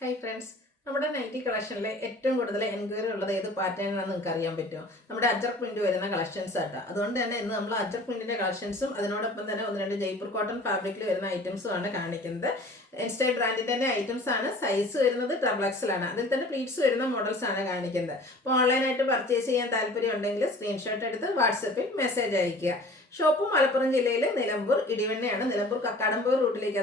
Hi friends, നമ്മുടെ nightie കളക്ഷനിലെ ഏറ്റവും കൂടുതൽ എൻക്വയറി ഉള്ളത് ഏത് പാറ്റേൺ ആണെന്ന് നിങ്ങൾക്ക് അറിയാൻ പറ്റുമോ? നമ്മുടെ അജർ പ്രിന്റ് വരുന്ന കളക്ഷൻസ് ആട്ടോ. അതുകൊണ്ട് തന്നെ ഇന്ന് നമ്മൾ അജർ പ്രിന്റിന്റെ കളക്ഷൻസും അതിനോടൊപ്പം തന്നെ ഒന്ന് രണ്ട് ജയ്പൂർ കോട്ടൺ ഫാബ്രിക്കിൽ വരുന്ന ഐറ്റംസും ആണ് കാണിക്കുന്നത്. ഇൻസ്റ്റൈൽ ബ്രാൻഡിന്റെ തന്നെ ഐറ്റംസ് ആണ്. സൈസ് വരുന്നത് XXL ആണ്. അതിൽ തന്നെ പ്ലീറ്റ്സ് വരുന്ന മോഡൽസ് ആണ് കാണിക്കുന്നത്. അപ്പോൾ ഓൺലൈനായിട്ട് പർച്ചേസ് ചെയ്യാൻ താല്പര്യം ഉണ്ടെങ്കിൽ സ്ക്രീൻഷോട്ട് എടുത്ത് വാട്സപ്പിൽ മെസ്സേജ് അയയ്ക്കുക. ഷോപ്പ് മലപ്പുറം ജില്ലയിലെ നിലമ്പൂർ ഇടിവണ്ണയാണ്. നിലമ്പൂർ കക്കാടംപൂർ റൂട്ടിലേക്ക്,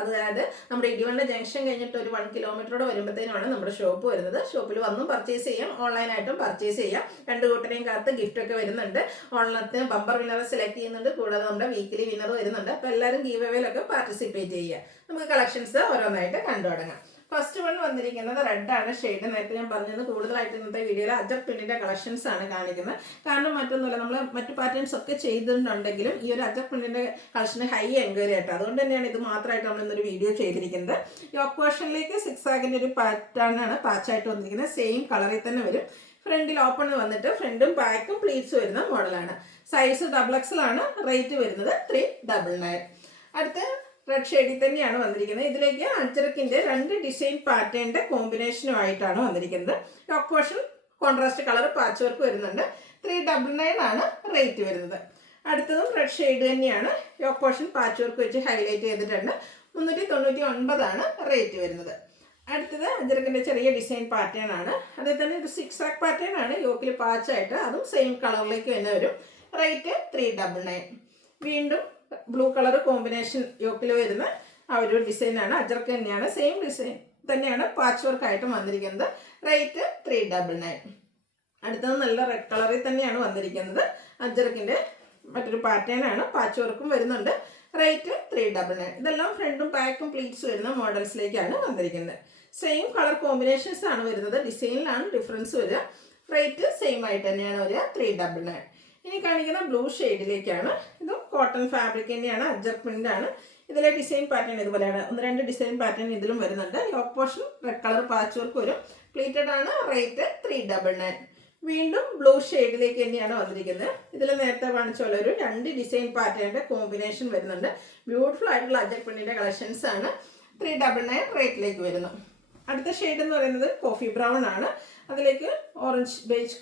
അതായത് നമ്മുടെ ഇടിവണ്ണ ജംഗ്ഷൻ കഴിഞ്ഞിട്ട് ഒരു 1 കിലോമീറ്ററോടെ വരുമ്പോഴത്തേനുമാണ് നമ്മുടെ ഷോപ്പ് വരുന്നത്. ഷോപ്പിൽ വന്നും പർച്ചേസ് ചെയ്യാം, ഓൺലൈനായിട്ടും പർച്ചേസ് ചെയ്യാം. രണ്ട് കൂട്ടരെയും കാത്ത് ഗിഫ്റ്റ് ഒക്കെ വരുന്നുണ്ട്. ഓൺലൈനത്തിന് ബമ്പർ വിന്നറെ സെലക്ട് ചെയ്യുന്നുണ്ട്, കൂടാതെ നമ്മുടെ വീക്കിലി വിന്നർ വരുന്നുണ്ട്. അപ്പോൾ എല്ലാവരും ഗീവ് അവേയിലൊക്കെ പാർട്ടിസിപ്പേറ്റ് ചെയ്യുക. നമുക്ക് കളക്ഷൻസ് ഓരോന്നായിട്ട് കണ്ടു തുടങ്ങാം. ഫസ്റ്റ് വൺ വന്നിരിക്കുന്നത് റെഡ് ആണ് ഷെയ്ഡ്. നേരത്തെ ഞാൻ പറഞ്ഞത് കൂടുതലായിട്ട് ഇന്നത്തെ വീഡിയോയിൽ അജർ പ്രിന്റിന്റെ കളക്ഷൻസ് ആണ് കാണിക്കുന്നത്. കാരണം മറ്റൊന്നുമില്ല, നമ്മൾ മറ്റു പാറ്റേൺസ് ഒക്കെ ചെയ്തിട്ടുണ്ടെങ്കിലും ഈ ഒരു അജർ പ്രിന്റിന്റെ കളക്ഷന് ഹൈ എൻക്വയറി ആയിട്ട്, അതുകൊണ്ട് തന്നെയാണ് ഇത് മാത്രമായിട്ട് നമ്മൾ ഇന്നൊരു വീഡിയോ ചെയ്തിരിക്കുന്നത്. യോക്ക് പോർഷനിലേക്ക് 6 ആഗിന്റെ ഒരു പാറ്റേൺ ആണ് പാച്ചായിട്ട് വന്നിരിക്കുന്നത്. സെയിം കളറിൽ തന്നെ വരും. ഫ്രണ്ടിൽ ഓപ്പൺ വന്നിട്ട് ഫ്രണ്ടും ബാക്കും പ്ലീറ്റ്സ് വരുന്ന മോഡലാണ്. സൈസ് XXL ആണ്. റേറ്റ് വരുന്നത് 399. അടുത്ത റെഡ് ഷെയ്ഡിൽ തന്നെയാണ് വന്നിരിക്കുന്നത്. ഇതിലേക്ക് അജ്രക്കിന്റെ രണ്ട് ഡിസൈൻ പാറ്റേണിന്റെ കോമ്പിനേഷനുമായിട്ടാണ് വന്നിരിക്കുന്നത്. Top portion contrast colour patch work വരുന്നുണ്ട്. 399 ആണ് റേറ്റ് വരുന്നത്. അടുത്തതും റെഡ് ഷെയ്ഡ് തന്നെയാണ്. യോക്ക് പോർഷൻ പാച്ച് വർക്ക് വെച്ച് ഹൈലൈറ്റ് ചെയ്തിട്ടുണ്ട്. 399 ആണ് റേറ്റ് വരുന്നത്. അടുത്തത് അജ്രക്കിന്റെ ചെറിയ ഡിസൈൻ പാറ്റേൺ ആണ്. അതിൽ തന്നെ ഒരു 6 ആഗ് പാറ്റേൺ ആണ് യോക്കിൽ പാച്ചായിട്ട്, അതും സെയിം കളറിലേക്ക് തന്നെ വരും. റേറ്റ് 399. വീണ്ടും ബ്ലൂ കളർ കോമ്പിനേഷൻ യോക്കിൽ വരുന്ന ആ ഒരു ഡിസൈനാണ്. അജർക്ക് തന്നെയാണ്, സെയിം ഡിസൈൻ തന്നെയാണ് പാച്ച് വർക്ക് ആയിട്ടും വന്നിരിക്കുന്നത്. റേറ്റ് 399. അടുത്തത് നല്ല റെഡ് കളറിൽ തന്നെയാണ് വന്നിരിക്കുന്നത്. അജർക്കിന്റെ മറ്റൊരു പാറ്റേൺ ആണ്, പാച്ച് വർക്കും വരുന്നുണ്ട്. റേറ്റ് 399. ഇതെല്ലാം ഫ്രണ്ടും ബാക്കും പ്ലീറ്റ്സ് വരുന്ന മോഡൽസിലേക്കാണ് വന്നിരിക്കുന്നത്. സെയിം കളർ കോമ്പിനേഷൻസ് ആണ് വരുന്നത്. ഡിസൈനിലാണ് ഡിഫറൻസ് വരിക. റേറ്റ് സെയിം ആയിട്ട് തന്നെയാണ് വരിക, 399. ഇനി കാണിക്കുന്ന ബ്ലൂ ഷെയ്ഡിലേക്കാണ്. ഇതും കോട്ടൺ ഫാബ്രിക് തന്നെയാണ്, അജർ പ്രിന്റ് ആണ്. ഇതിലെ ഡിസൈൻ പാറ്റേൺ ഇതുപോലെയാണ്. ഒന്ന് രണ്ട് ഡിസൈൻ പാറ്റേൺ ഇതിലും വരുന്നുണ്ട്. Yoke portion red colour patch work വരും. പ്ലീറ്റഡ് ആണ്. റേറ്റ് 399. വീണ്ടും ബ്ലൂ ഷെയ്ഡിലേക്ക് തന്നെയാണ് വന്നിരിക്കുന്നത്. ഇതിൽ നേരത്തെ കാണിച്ച പോലെ ഒരു രണ്ട് ഡിസൈൻ പാറ്റേണിന്റെ കോമ്പിനേഷൻ വരുന്നുണ്ട്. ബ്യൂട്ടിഫുൾ ആയിട്ടുള്ള അജർ പ്രിന്റിന്റെ കളക്ഷൻസ് ആണ്. 399 റേറ്റിലേക്ക് വരുന്നു. അടുത്ത ഷെയ്ഡ് എന്ന് പറയുന്നത് കോഫി ബ്രൗൺ ആണ്. അതിലേക്ക് ഓറഞ്ച് ബേജ്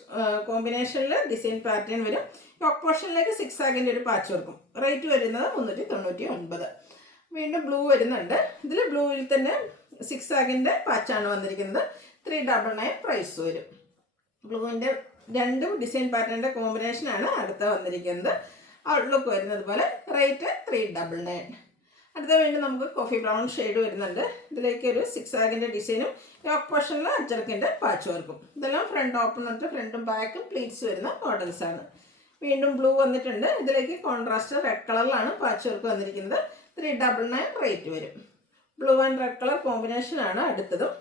കോമ്പിനേഷനിൽ ഡിസൈൻ പാറ്റേൺ വരും. യോക്ക് പോർഷനിലേക്ക് 6 ആഗിന്റെ ഒരു പാച്ച് വർക്കും. റേറ്റ് വരുന്നത് 399. വീണ്ടും ബ്ലൂ വരുന്നുണ്ട്. ഇതിൽ ബ്ലൂവിൽ തന്നെ 6 ആഗിന്റെ പാച്ചാണ് വന്നിരിക്കുന്നത്. 399 പ്രൈസ് വരും. ബ്ലൂവിന്റെ രണ്ടും ഡിസൈൻ പാറ്റേണിന്റെ കോമ്പിനേഷനാണ് അടുത്ത വന്നിരിക്കുന്നത്. ഔട്ട്ലുക്ക് വരുന്നത് പോലെ. റേറ്റ് 399. അടുത്ത വീണ്ടും നമുക്ക് കോഫി ബ്രൗൺ ഷെയ്ഡ് വരുന്നുണ്ട്. ഇതിലേക്ക് ഒരു 6 ആഗിന്റെ ഡിസൈനും യോക്ക് പോർഷനിൽ അജർക്കിന്റെ പാച്ച് വർക്കും. ഇതെല്ലാം ഫ്രണ്ട് ഓപ്പൺ ആയിട്ട് ഫ്രണ്ടും ബാക്കും പ്ലീറ്റ്സ് വരുന്ന മോഡൽസ് ആണ്. വീണ്ടും ബ്ലൂ വന്നിട്ടുണ്ട്. ഇതിലേക്ക് കോൺട്രാസ്റ്റ് റെഡ് കളറിലാണ് പാച്ച് വർക്ക് വന്നിരിക്കുന്നത്. 399 റേറ്റ് വരും. Blue and red colour combination ആണ് അടുത്തതും.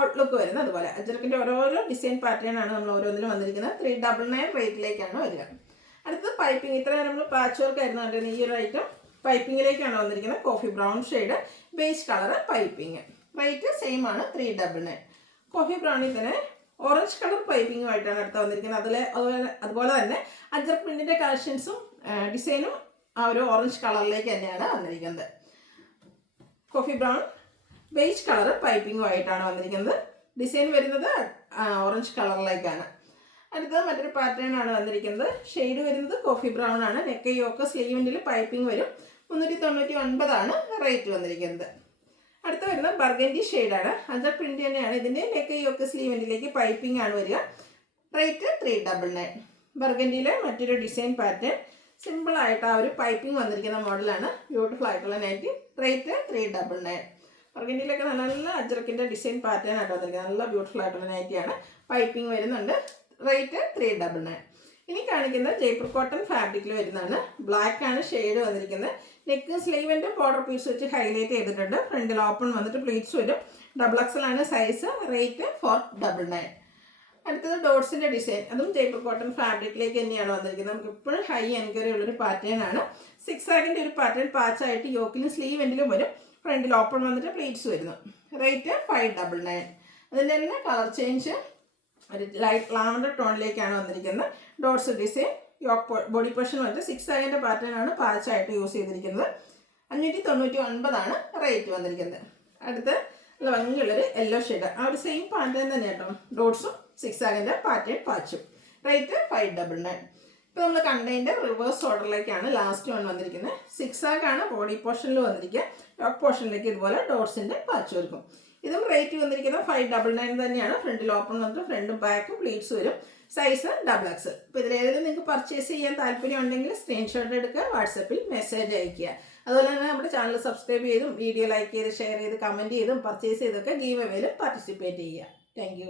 ഔട്ട്ലുക്ക് വരുന്നത് അതുപോലെ. അജർക്കിന്റെ ഓരോരോ ഡിസൈൻ പാറ്റേൺ ആണ് നമ്മൾ ഓരോന്നിലും വന്നിരിക്കുന്നത്. 399 റേറ്റിലേക്കാണ് വരിക. അടുത്തത് പൈപ്പിംഗ്. ഇത്രയും നമ്മൾ പാച്ച് വർക്ക് ആയിരുന്നു കണ്ടിരുന്നത്. ഈ ഒരു ഐറ്റം പൈപ്പിങ്ങിലേക്കാണ് വന്നിരിക്കുന്നത്. Coffee brown shade base colour piping. Rate same ആണ്, 399. കോഫി ബ്രൗണിൽ തന്നെ ഓറഞ്ച് കളർ പൈപ്പിങ്ങുമായിട്ടാണ് അടുത്ത് വന്നിരിക്കുന്നത്. അതുപോലെ തന്നെ അജർ പ്രിന്റിന്റെ കളക്ഷൻസും ഡിസൈനും ആ ഒരു ഓറഞ്ച് കളറിലേക്ക് തന്നെയാണ് വന്നിരിക്കുന്നത്. കോഫി ബ്രൗൺ ബേസ് കളർ പൈപ്പിങ്ങുമായിട്ടാണ് വന്നിരിക്കുന്നത്. ഡിസൈൻ വരുന്നത് ഓറഞ്ച് കളറിലേക്കാണ്. അടുത്തത് മറ്റൊരു പാറ്റേൺ ആണ് വന്നിരിക്കുന്നത്. ഷെയ്ഡ് വരുന്നത് കോഫി ബ്രൗൺ ആണ്. നെക്ക് യോക്ക് സ്ലീവിൻ്റെ പൈപ്പിംഗ് വരും. 399 ആണ് റേറ്റ് വന്നിരിക്കുന്നത്. അടുത്ത വരുന്നത് ബർഗൻഡി ഷെയ്ഡാണ്. അജർ പ്രിന്റ് തന്നെയാണ്. ഇതിൻ്റെ നെക്ക് യോക്ക് സ്ലീവിൻ്റിലേക്ക് പൈപ്പിംഗ് ആണ് വരിക. റേറ്റ് 399. ബർഗൻഡിയിലെ മറ്റൊരു ഡിസൈൻ പാറ്റേൺ സിമ്പിളായിട്ട് ആ ഒരു പൈപ്പിംഗ് വന്നിരിക്കുന്ന മോഡലാണ്. ബ്യൂട്ടിഫുൾ ആയിട്ടുള്ള നൈറ്റി. റേറ്റ് 399. ബർഗൻഡിയിലൊക്കെ നല്ല അജർക്കിൻ്റെ ഡിസൈൻ പാറ്റേൺ ആയിട്ട് വന്നിരിക്കുന്നത്. നല്ല ബ്യൂട്ടിഫുൾ ആയിട്ടുള്ള നൈറ്റിയാണ്. പൈപ്പിംഗ് വരുന്നുണ്ട്. റേറ്റ് 399. ഇനി കാണിക്കുന്നത് ജയ്പൂർ കോട്ടൺ ഫാബ്രിക്കിൽ വരുന്നതാണ്. ബ്ലാക്ക് ആണ് ഷെയ്ഡ് വന്നിരിക്കുന്നത്. നെക്ക് സ്ലീവിൻ്റെ ബോർഡർ പീസ് വെച്ച് ഹൈലൈറ്റ് ചെയ്തിട്ടുണ്ട്. ഫ്രണ്ടിൽ ഓപ്പൺ വന്നിട്ട് പ്ലീറ്റ്സ് വരും. XXL ആണ് സൈസ്. റേറ്റ് 499. അടുത്തത് ഡോട്ട്സിൻ്റെ ഡിസൈൻ. അതും ജയ്പൂർ കോട്ടൺ ഫാബ്രിക്കിലേക്ക് തന്നെയാണ് വന്നിരിക്കുന്നത്. നമുക്ക് ഇപ്പോഴും ഹൈ എൻക്വയറി ഉള്ളൊരു പാറ്റേൺ ആണ്. 6 ആഗിൻ്റെ ഒരു പാറ്റേൺ പാച്ചായിട്ട് യോക്കിലും സ്ലീവ് എൻഡിലും വരും. ഫ്രണ്ടിൽ ഓപ്പൺ വന്നിട്ട് പ്ലീറ്റ്സ് വരുന്നു. റേറ്റ് 599. അതിൻ്റെ തന്നെ കളർ ചേഞ്ച് ഒരു ലൈറ്റ് ലാവൻഡർ ടോണിലേക്കാണ് വന്നിരിക്കുന്നത്. Dots design yoke body portion വന്നിട്ട് 6 ആഗിന്റെ പാറ്റേൺ ആണ് പാച്ചായിട്ട് യൂസ് ചെയ്തിരിക്കുന്നത്. 599 ആണ് റേറ്റ് വന്നിരിക്കുന്നത്. അടുത്ത് നല്ല ഭംഗിയുള്ളൊരു യെല്ലോ ഷെയ്ഡ്. ആ ഒരു സെയിം പാറ്റേൺ തന്നെ കേട്ടോ. ഡോട്ട്സും സിക്സാഗിൻ്റെ പാറ്റേൺ പാച്ചും. റേറ്റ് 599. ഇപ്പോൾ നമ്മൾ കണ്ടതിൻ്റെ റിവേഴ്സ് ഓർഡറിലേക്കാണ് ലാസ്റ്റ് വൺ വന്നിരിക്കുന്നത്. സിക്സാഗാണ് ബോഡി പോർഷനിൽ വന്നിരിക്കുക. യോക്ക് പോർഷനിലേക്ക് ഇതുപോലെ ഡോട്ട്സിൻ്റെ പാച്ച് വർക്കും. ഇതും റേറ്റ് വന്നിരിക്കുന്നത് 599 തന്നെയാണ്. ഫ്രണ്ടിൽ ഓപ്പൺ വന്നിട്ട് ഫ്രണ്ടും ബാക്കും പ്ലീറ്റ്സ് വരും. Size XXL. അപ്പോൾ ഇതിലേതെങ്കിലും നിങ്ങൾക്ക് പർച്ചേസ് ചെയ്യാൻ താല്പര്യം ഉണ്ടെങ്കിൽ സ്ക്രീൻഷോട്ട് എടുക്കുക, വാട്സപ്പിൽ മെസ്സേജ് അയയ്ക്കുക. അതുപോലെ തന്നെ നമ്മുടെ ചാനൽ സബ്സ്ക്രൈബ് ചെയ്തും വീഡിയോ ലൈക്ക് ചെയ്ത് ഷെയർ ചെയ്ത് കമൻറ്റ് ചെയ്തും പർച്ചേസ് ചെയ്തൊക്കെ ഗീവ് അവേയിൽ പാർട്ടിസിപ്പേറ്റ് ചെയ്യുക. താങ്ക്